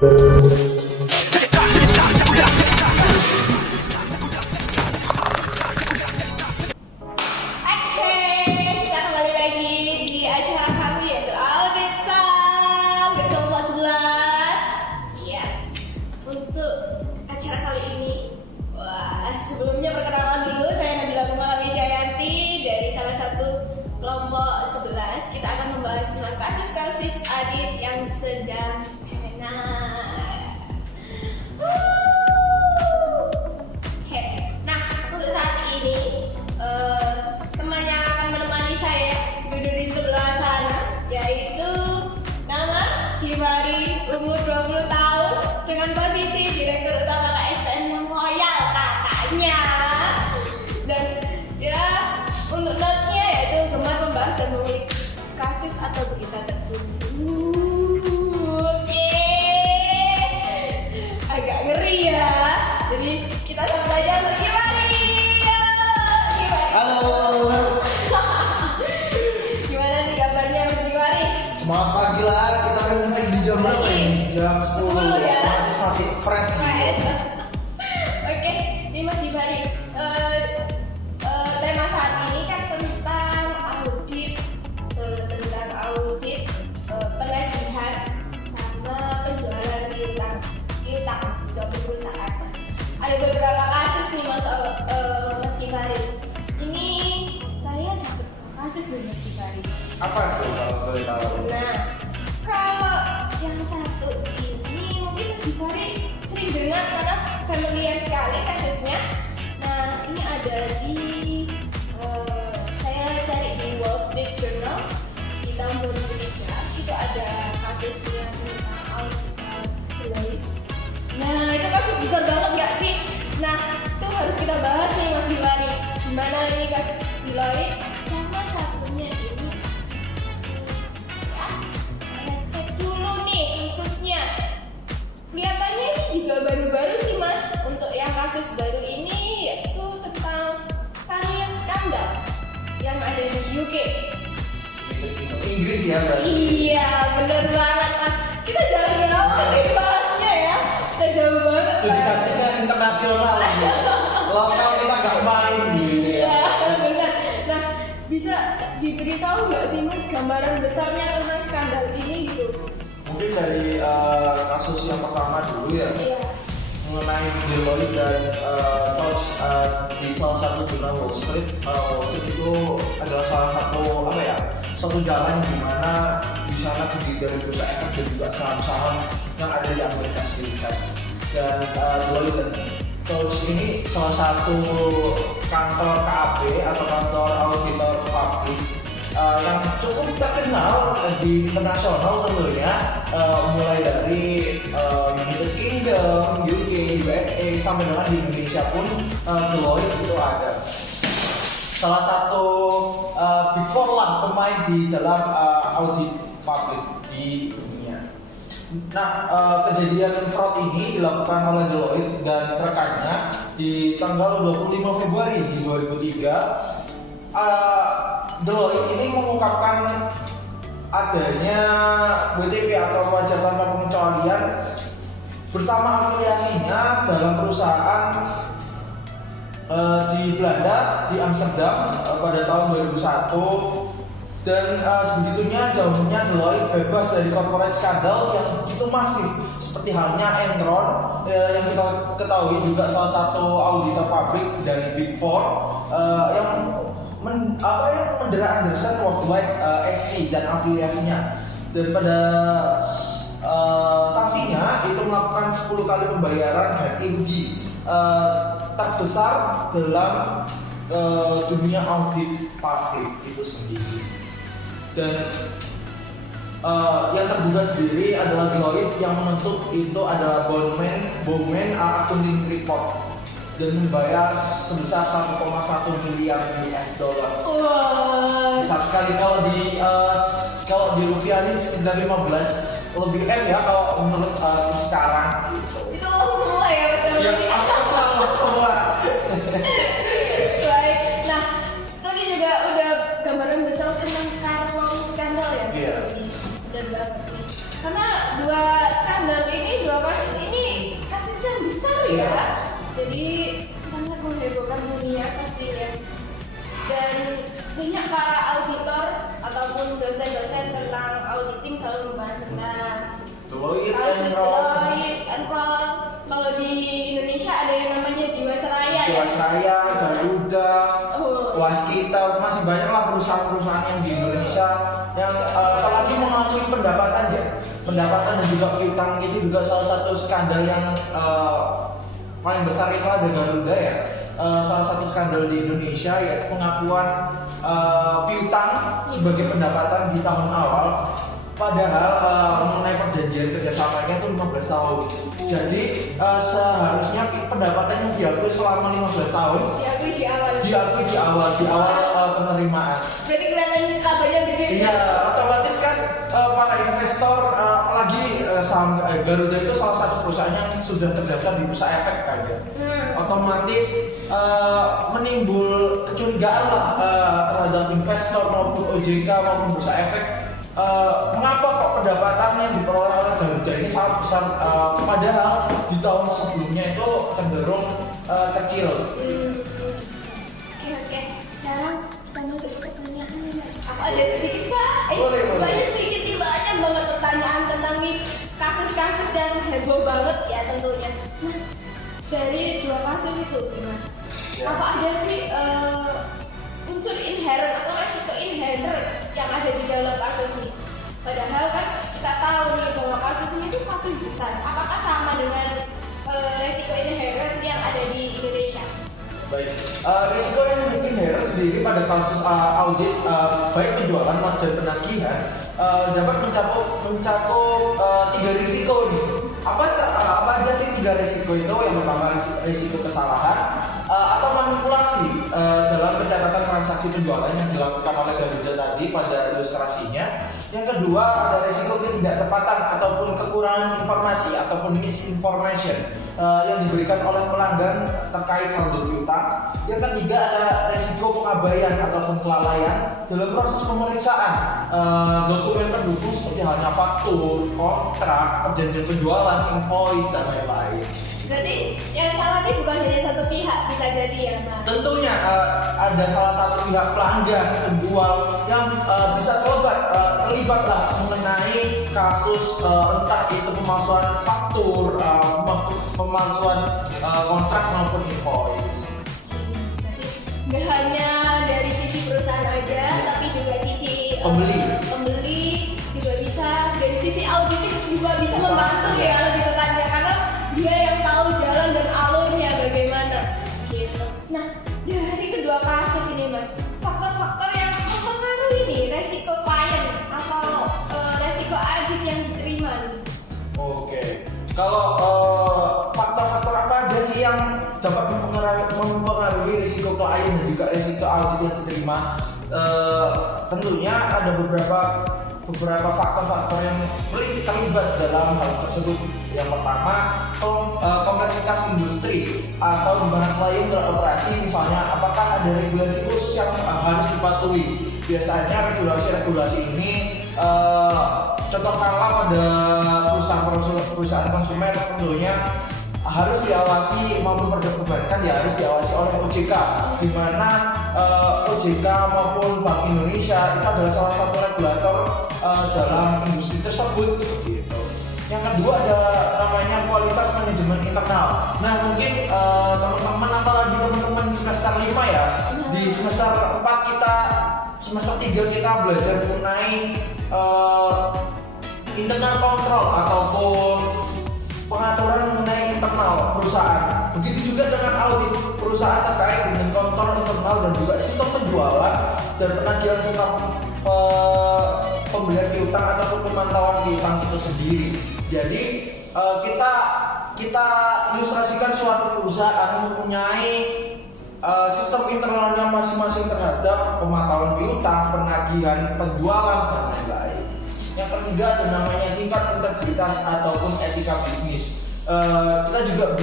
Kita kembali lagi di acara kami yaitu Audit Talk kelompok 11. Iya, untuk acara kali ini, sebelumnya perkenalan dulu, saya Nabila Kumalami Jayanti dari salah satu kelompok 11. Kita akan membahas tentang kasus-kasus Adit yang sedang tenar. Oke, nah untuk saat ini teman yang akan menemani saya duduk di sebelah sana, yaitu nama Hibari, umur 20 tahun, dengan posisi Direktur Utama KSPM yang loyal katanya. Dan ya, untuk notes-nya yaitu gemar membahas dan mengulik kasus atau berita terkini. Oke, agak ngeri ya. Jadi kita sambut aja untuk Hibari. Halo. Gimana nih kabarnya Mas Hibari? Semangat pagi lah, kita kan ngetek di jam berapa ini? Jam 10 ya. Masih fresh nih. Oke, ini Mas Hibari. Tema saat ini kan tentang audit, penagihan sama penjualan piutang suatu perusahaan. Ada beberapa kasus nih Mas Hibari. Ini saya dapat kasus nih Mas Hibari. Apa tuh kalau boleh tahu? Nah, kalau yang satu ini mungkin Mas Hibari sering dengar karena familiar sekali kasusnya. Nah, ini ada di saya cari di Wall Street Journal di tahun 2003. Itu ada kasusnya tentang Deloitte. Nah, itu kasus besar banget nggak sih? Nah, itu harus kita bahas nih Mas Hibari. Gimana ini kasus Deloitte sama satunya ini kasus ya. Saya cek dulu nih kasusnya. Kelihatannya ini juga baru-baru sih Mas. Untuk yang kasus baru ini yaitu tentang Italian skandal yang ada di UK. Inggris ya berarti? Iya, bener banget Mas. Kita jauh-jauh nih bahasnya ya. Kita jauh banget. Studi kasusnya internasional gitu. Lokal kita nggak main gitu ya. Iya, benar. Nah, bisa diberitahu nggak sih Mas gambaran besarnya tentang skandal ini gitu? Mungkin dari kasus yang pertama dulu ya, Iya. mengenai Deloitte dan Touch di salah satu jurnal Wall Street. Wall Street itu adalah salah satu jalan di mana di sana terdiri dari bursa efek dan juga saham-saham yang ada di Amerika Serikat. Dan Deloitte dan Touch ini salah satu kantor KAP atau kantor auditor publik yang cukup terkenal di internasional tentunya, mulai dari United Kingdom, UK, USA sampai dengan di Indonesia pun Deloitte itu ada. Salah satu big four lah pemain di dalam audit publik di dunia. Nah, kejadian fraud ini dilakukan oleh Deloitte dan rekannya di tanggal 25 Februari di 2003. Deloitte ini mengungkapkan adanya WTP atau wajar tanpa pengecualian bersama afiliasinya dalam perusahaan di Belanda, di Amsterdam pada tahun 2001. Dan sebegitunya jauhnya Deloitte bebas dari corporate skandal yang begitu masif seperti halnya Enron yang kita ketahui juga salah satu auditor publik dari Big Four yang mendera Andersen Worldwide SC dan afiliasinya. Dan pada sanksinya itu melakukan 10 kali pembayaran ganti rugi terbesar dalam dunia audit publik itu sendiri. Dan yang tergugat sendiri adalah Deloitte yang menuntut itu adalah Bowman Accounting Report dan membayar sebesar 1,1 miliar US dollar. Besar sekali kalau di rupiah ini sekitar 15 lebih M ya kalau menurut sekarang gitu. Itu semua ya betul. Yang apa semua. Baik. Nah, tadi juga udah gambaran besar tentang Carlo skandal ya. Iya. Benar banget nih. Karena dua skandal ini, dua Iya. Jadi sangat menghebohkan dunia pastinya. Dan banyak para auditor ataupun dosen-dosen tentang auditing selalu membahas tentang Deloitte, kasus Enron, Deloitte, Enron. Kalau di Indonesia ada yang namanya Jiwasraya ya. Jiwasraya, Garuda, Oh. Waskita, masih banyak lah perusahaan-perusahaan yang di Indonesia yang apalagi mengakui pendapatan ya, pendapatan dan juga piutang itu juga salah satu skandal yang paling besar itu ada Garuda ya. Salah satu skandal di Indonesia yaitu pengakuan piutang sebagai pendapatan di tahun awal. Padahal mengenai perjanjian kerjasamanya itu 15 tahun. Jadi seharusnya pendapatan yang diakui selama 15 tahun Diakui di awal. di awal penerimaan. Berarti kelihatan labanya gede. Iya, otomatis kan para investor apalagi saham Garuda itu salah satu perusahaan yang sudah terdaftar di Bursa Efek kan ya. Otomatis menimbul kecurigaan lah terhadap investor maupun OJK maupun Bursa Efek. Mengapa kok pendapatan yang diperoleh oleh Garuda ini sangat besar, padahal di tahun sebelumnya itu cenderung kecil. Oke. Sekarang kita masuk ke pertanyaan nih Mas. Aku ada sedikit Pak. Boleh. Banyak sedikit sih, banyak banget pertanyaan tentang nih kasus-kasus yang heboh banget ya tentunya. Nah, dari dua kasus itu nih Mas, apa ada sih unsur inherent atau resiko inherent yang ada di dalam kasus ini? Padahal kan kita tahu nih bahwa kasus ini tuh kasus besar. Apakah sama dengan resiko inherent yang ada di Indonesia? Baik, risiko yang inherent sendiri pada kasus audit baik penjualan dan penagihan dapat mencakup 3 risiko nih. Apa aja sih 3 risiko itu? Yang pertama risiko kesalahan atau manipulasi dalam pencatatan transaksi penjualan yang dilakukan oleh Garuda tadi pada ilustrasinya. Yang kedua ada risiko ketidaktepatan ataupun kekurangan informasi ataupun misinformation yang diberikan oleh pelanggan terkait saldo piutang. Yang ketiga ada risiko pengabaian ataupun kelalaian dalam proses pemeriksaan dokumen pendukung seperti halnya faktur, kontrak, perjanjian penjualan, invoice dan lain-lain. Berarti yang salah ini bukan hanya satu pihak, bisa jadi ya Mas? Tentunya ada salah satu pihak pelanggan, penjual yang bisa terlibat lah mengenai kasus entah itu pemalsuan faktur, pemalsuan kontrak maupun invoice. Berarti nggak hanya dari sisi perusahaan aja, tapi juga sisi pembeli juga bisa, dari sisi auditing juga bisa membantu ya lebih tepatnya, karena dia yang tahu jalan dan alurnya bagaimana gitu. Nah, dari kedua kasus ini Mas, faktor-faktor yang mempengaruhi nih resiko klien atau resiko audit yang diterima nih. Oke. Kalau faktor-faktor apa aja sih yang dapat mempengaruhi risiko klien dan juga risiko audit yang diterima? Tentunya ada beberapa faktor-faktor yang terlibat dalam hal tersebut. Yang pertama, kompleksitas industri atau di mana klien beroperasi, misalnya apakah ada regulasi khusus yang harus dipatuhi. Biasanya regulasi ini contohkanlah pada perusahaan konsumer tentunya harus diawasi maupun perbankan ya harus diawasi oleh OJK, di mana OJK maupun Bank Indonesia itu adalah salah satu regulator dalam industri tersebut gitu. Yang kedua ada namanya kualitas manajemen internal. Nah mungkin teman-teman apalagi teman-teman semester 5 ya, di semester 3 kita belajar mengenai internal control ataupun pengaturan mengenai internal perusahaan. Begitu juga dengan audit perusahaan terkait dengan kontrol internal dan juga sistem penjualan dan penagihan serta pembelian piutang ataupun pemantauan piutang itu sendiri. Jadi kita ilustrasikan suatu perusahaan mempunyai sistem internalnya masing-masing terhadap pemantauan piutang, penagihan, penjualan dan lain-lain. Yang ketiga ada namanya tingkat integritas ataupun etika bisnis. Kita juga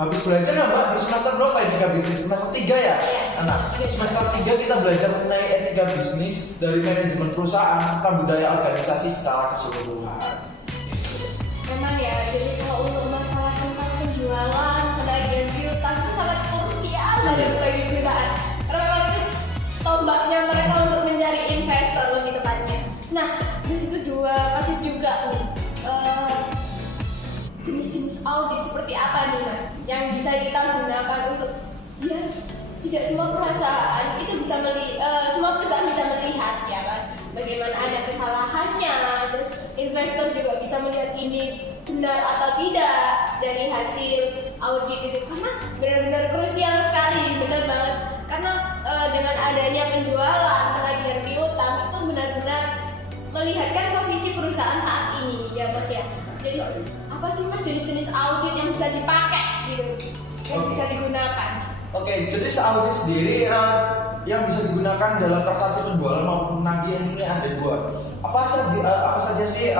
habis belajar ya Mbak di semester berapa etika bisnis? Semester 3 ya? Nah, semester 3 kita belajar mengenai etika bisnis dari manajemen perusahaan serta budaya organisasi secara keseluruhan. Memang ya, jadi kalau untuk masalah tentang penjualan ada lagi perusahaan. Karena memang itu tombaknya mereka untuk mencari investor lebih tepatnya. Nah, dari kedua kasus juga nih, jenis-jenis audit seperti apa nih mas yang bisa kita gunakan untuk biar tidak semua perusahaan itu bisa semua perusahaan bisa melihat ya kan bagaimana ada kesalahannya, terus investor juga bisa melihat ini benar atau tidak dari hasil audit itu, karena benar-benar krusial sekali, benar banget, karena dengan adanya penjualan, penagihan piutang itu benar-benar melihatkan posisi perusahaan saat ini ya mas ya. Jadi apa sih mas jenis-jenis audit yang bisa dipakai gitu, yang bisa digunakan? Oke, jadi audit sendiri yang bisa digunakan dalam transaksi penjualan maupun penagihan ini ada dua. Apa saja sih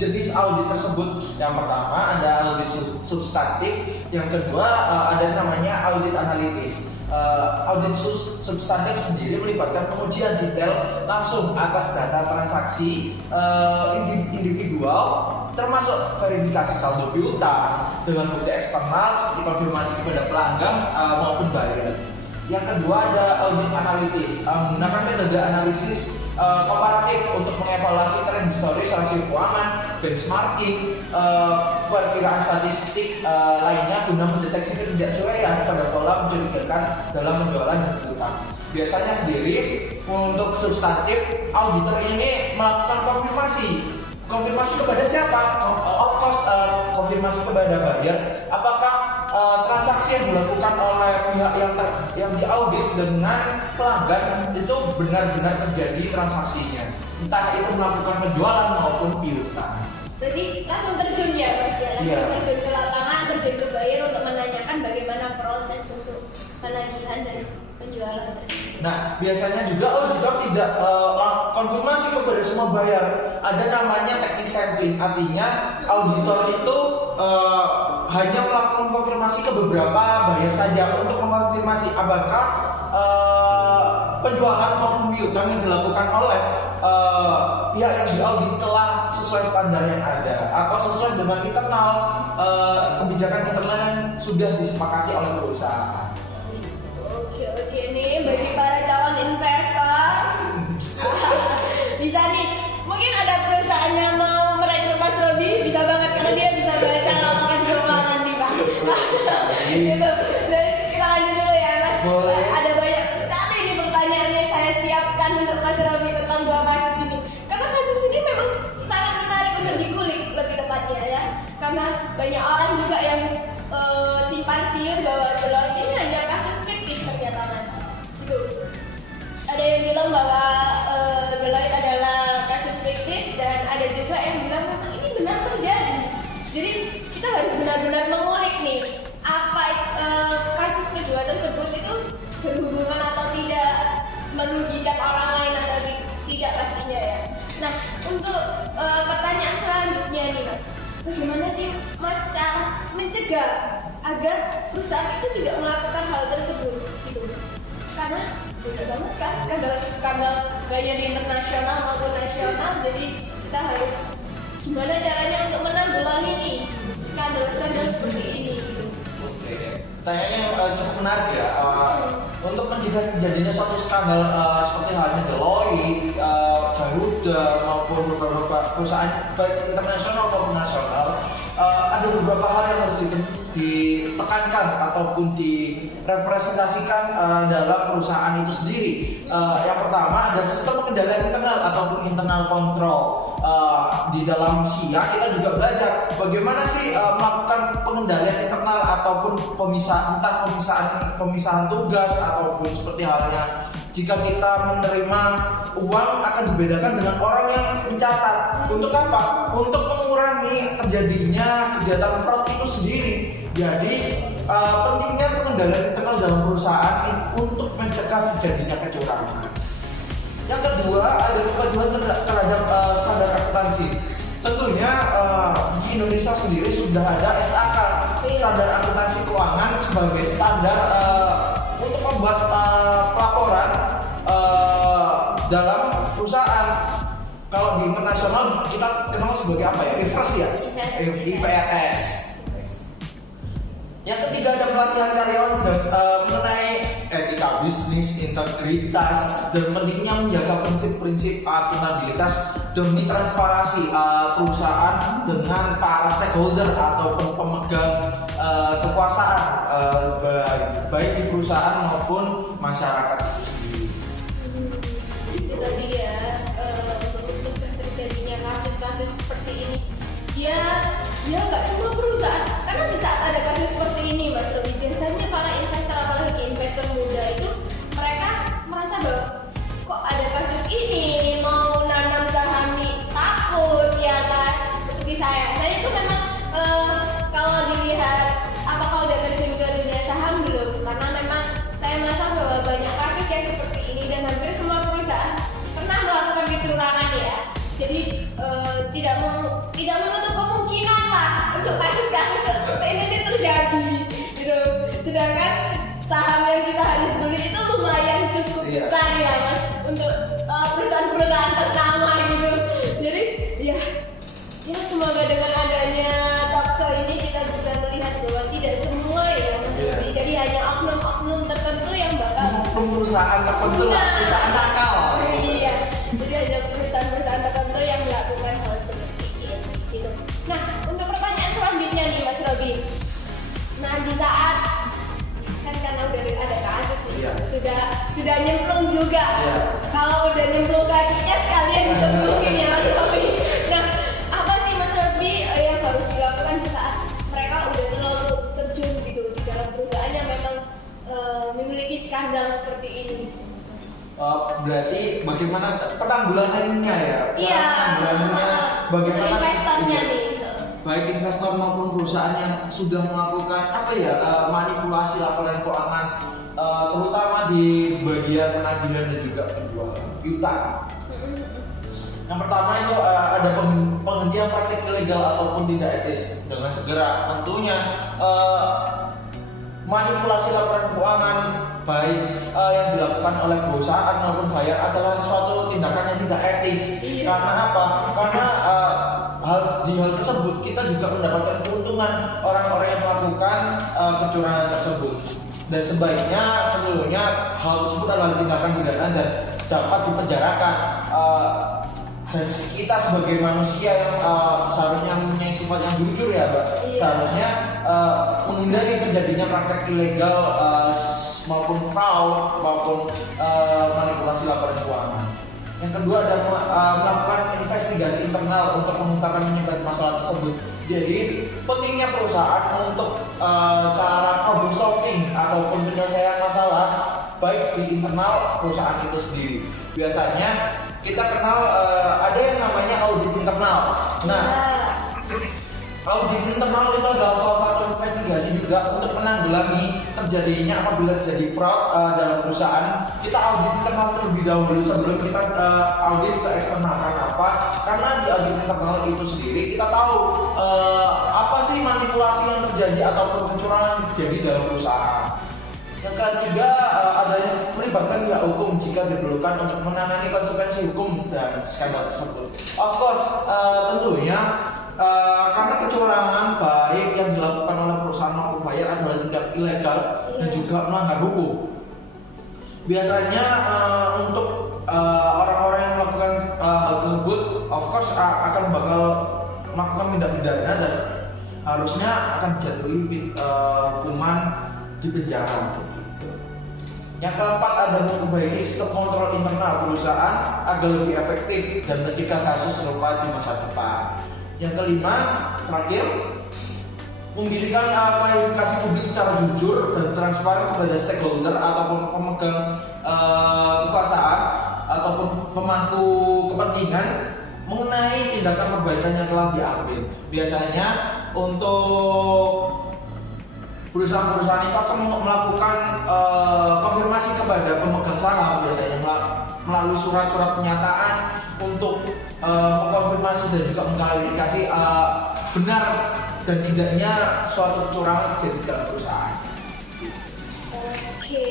jenis audit tersebut? Yang pertama ada audit substantif, yang kedua ada namanya audit analitis. Audit substantif sendiri melibatkan pengujian detail langsung atas data transaksi individual, termasuk verifikasi saldo piutang dengan bukti eksternal seperti konfirmasi kepada pelanggan maupun buyer. Yang kedua ada audit analitis, menggunakan metode analisis komparatif untuk mengevaluasi tren historis rasio keuangan, benchmarking, perkiraan statistik lainnya guna mendeteksi ketidaksesuaian pada pola mencurigakan dalam penjualan dan piutang. Biasanya sendiri untuk substantif, auditor ini melakukan konfirmasi kepada siapa? Of course, konfirmasi kepada buyer. Apakah transaksi yang dilakukan oleh pihak yang diaudit dengan pelanggan itu benar-benar terjadi transaksinya, entah itu melakukan penjualan maupun piutang. Berarti langsung terjun ya mas ya, terjun ke lapangan, terjun ke buyer untuk menanyakan bagaimana proses untuk penagihan dan penjualan tersebut. Nah, biasanya juga auditor tidak konfirmasi kepada semua buyer. Ada namanya teknik sampling, artinya auditor itu hanya melakukan konfirmasi ke beberapa buyer saja untuk mengkonfirmasi apakah penjualan maupun piutang yang dilakukan oleh pihak yang diaudit telah sesuai standar yang ada atau sesuai dengan internal kebijakan internal yang sudah disepakati oleh perusahaan. Oke nih bagi para calon investor bisa nih, mungkin ada perusahaan yang mau merekrut Mas Robi, bisa banget karena dia bisa baca laporan keuangan nih Pak. Gitu. Dan kita lanjut dulu ya Mas. Boleh. Ada banyak sekali nih pertanyaan yang saya siapkan untuk Mas Robi tentang dua kasus ini. Karena kasus ini memang sangat menarik untuk dikulik lebih tepatnya ya. Karena banyak orang juga yang simpang siur bahwa Deloitte ini hanya kasus fiktif ternyata Mas. Gitu. Ada yang bilang bahwa Deloitte adalah kasus fiktif dan ada juga yang bilang memang ini benar terjadi. Jadi kita harus benar-benar mengulik nih apa kasus kedua tersebut itu berhubungan atau tidak, merugikan orang lain atau tidak pastinya ya. Nah untuk pertanyaan selanjutnya nih Mas, bagaimana sih Mas cara mencegah agar perusahaan itu tidak melakukan hal tersebut gitu? Karena udah banget kan skandal banyak di internasional maupun nasional, jadi kita harus gimana caranya untuk menanggulangi nih skandal seperti ini gitu. Oke, tanyanya cukup menarik ya. Untuk mencegah terjadinya suatu skandal seperti halnya Deloitte, Garuda maupun beberapa perusahaan baik internasional maupun nasional, ada beberapa hal yang harus ditekankan ataupun direpresentasikan dalam perusahaan itu sendiri. Yang pertama ada sistem pengendalian internal ataupun internal control. Di dalam SIA kita juga belajar bagaimana sih melakukan pengendalian internal ataupun pemisahan tugas ataupun seperti halnya jika kita menerima uang akan dibedakan dengan orang yang mencatat. Untuk apa? Untuk mengurangi terjadinya kegiatan fraud itu sendiri. Jadi pentingnya pengendalian internal dalam perusahaan untuk mencegah terjadinya kecurangan. Yang kedua ada kepatuhan terhadap standar akuntansi. Tentunya di Indonesia sendiri sudah ada SAK, standar akuntansi keuangan, sebagai standar untuk membuat pelaporan dalam perusahaan. Kalau di internasional kita kenal sebagai apa ya? IFRS ya? IFRS. Yang ketiga ada pelatihan karyawan dan mengenai etika bisnis, integritas, dan pentingnya menjaga prinsip-prinsip akuntabilitas demi transparansi perusahaan dengan para stakeholder ataupun pemegang kekuasaan baik di perusahaan maupun masyarakat itu sendiri. Itu tadi ya, untuk mencegah terjadinya kasus-kasus seperti ini. Dia nggak semua perusahaan, karena di saat ada kasus seperti ini, Mas Robi, biasanya para investor, apalagi investor muda itu, mereka merasa bahwa kok ada kasus ini, mau nanam saham nih, takut ya kan. Seperti saya itu memang kalau dilihat apakah udah terjun ke dunia saham belum, karena memang saya merasa bahwa banyak kasus yang seperti ini dan hampir semua perusahaan pernah melakukan kecurangan ya. Jadi tidak menutup kemungkinan lah untuk kasus-kasus seperti ini terjadi gitu. Sedangkan saham yang kita harus beli itu lumayan cukup besar ya Mas, untuk perusahaan-perusahaan ternama gitu. Jadi ya semoga dengan adanya talkshow ini kita bisa melihat bahwa tidak semua ya Mas Robi. Jadi hanya oknum-oknum tertentu yang bakal perusahaan tertentu lah, perusahaan nakal. Iya. Jadi ada perusahaan-perusahaan tertentu yang melakukan hal seperti ini gitu. Nah, untuk pertanyaan selanjutnya nih Mas Robi. Nah, di saat kan karena udah ada kasus nih, sudah nyemplung juga. Kalau udah nyemplung kakinya sekalian ditempuhin ya Mas Robi. Nah, apa sih Mas Robi yang harus dilakukan di saat mereka udah terlalu terjun gitu di dalam perusahaan yang memang memiliki skandal seperti ini? Berarti bagaimana penanggulangannya ya? Iya. Bagaimana investornya nih? Baik investor maupun perusahaan yang sudah melakukan manipulasi laporan keuangan, terutama di bagian penagihan dan juga penjualan piutang. Yang pertama itu ada penghentian praktik ilegal ataupun tidak etis dengan segera. Tentunya manipulasi laporan keuangan baik yang dilakukan oleh perusahaan maupun buyer adalah suatu tindakan yang tidak etis. Karena apa? Karena di hal tersebut kita juga mendapatkan keuntungan orang-orang yang melakukan kecurangan tersebut. Dan sebaiknya seluruhnya hal tersebut adalah tindakan pidana dan dapat dipenjarakan. Dan kita sebagai manusia yang seharusnya mempunyai sifat yang jujur ya, Mbak. Seharusnya menghindari terjadinya praktek ilegal maupun fraud maupun manipulasi laporan keuangan. Yang kedua adalah melakukan investigasi internal untuk mengungkapkan penyebab masalah tersebut. Jadi pentingnya perusahaan untuk cara problem solving ataupun penyelesaian masalah baik di internal perusahaan itu sendiri. Biasanya kita kenal ada yang namanya audit internal. Nah, audit internal itu adalah salah satu investigasi juga untuk menanggulangi terjadinya apabila terjadi fraud dalam perusahaan. Kita audit internal terlebih dahulu sebelum kita audit ke eksternal. Kenapa? Karena di audit internal itu sendiri kita tahu apa sih manipulasi yang terjadi ataupun kecurangan yang terjadi dalam perusahaan. Yang ketiga adanya melibatkan pihak hukum jika diperlukan untuk menangani konsekuensi hukum dan skandal tersebut. Of course, tentunya karena kecurangan baik yang dilakukan oleh perusahaan maupun buyer adalah tindak ilegal dan juga melanggar hukum. Biasanya untuk orang-orang yang melakukan hal tersebut, of course akan bakal melakukan tindak pidana dan harusnya akan dijatuhi hukuman di penjara. Yang keempat ada memperbaiki sistem kontrol internal perusahaan agar lebih efektif dan mencegah kasus serupa di masa depan. Yang kelima, terakhir, memberikan klarifikasi publik secara jujur dan transparan kepada stakeholder ataupun pemegang kekuasaan ataupun pemangku kepentingan mengenai tindakan perbaikan yang telah diambil. Biasanya untuk perusahaan-perusahaan itu akan melakukan konfirmasi kepada pemegang saham, biasanya melalui surat-surat pernyataan untuk mengkonfirmasi dan juga mengklarifikasi benar dan tidaknya suatu kecurangan terjadi dalam perusahaan. Oke,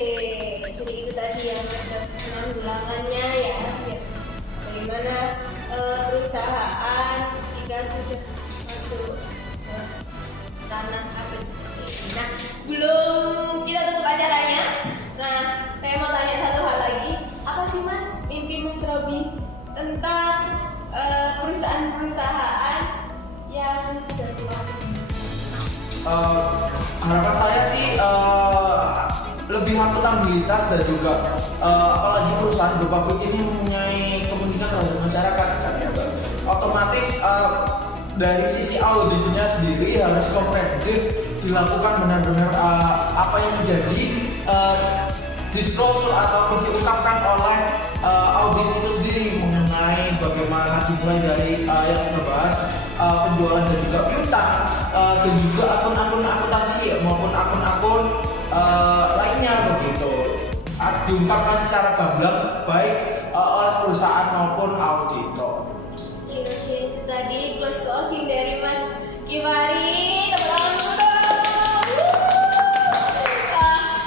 jadi itu tadi ya Mas, penanggulangannya ya. Bagaimana perusahaan jika sudah masuk ranah kasus seperti ini. Nah, sebelum kita tutup acaranya, nah saya mau tanya satu hal lagi. Apa sih Mas mimpi Mas Robi tentang perusahaan-perusahaan yang sudah tua? Harapan saya sih lebih akuntabilitas dan juga apalagi perusahaan go public ini mempunyai kepentingan terhadap masyarakat kan ya Mbak. Otomatis dari sisi auditnya sendiri harus komprehensif, dilakukan benar-benar apa yang menjadi disclosure ataupun diungkapkan oleh audit itu sendiri mengenai bagaimana dimulai dari yang kita bahas penjualan dan juga piutang dan juga akun-akun akuntansi maupun akun-akun lainnya begitu diungkapkan secara gamblang baik oleh perusahaan maupun auditor. Oke, itu tadi close closing dari Mas Givari. Tepuk tangan dulu dong.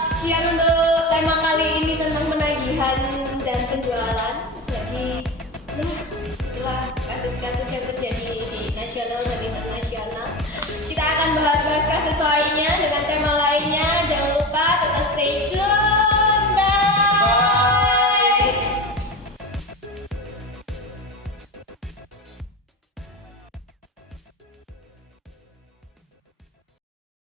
Sekian untuk tema kali ini tentang penagihan dan penjualan. Jadi, itulah kasus-kasus yang terjadi di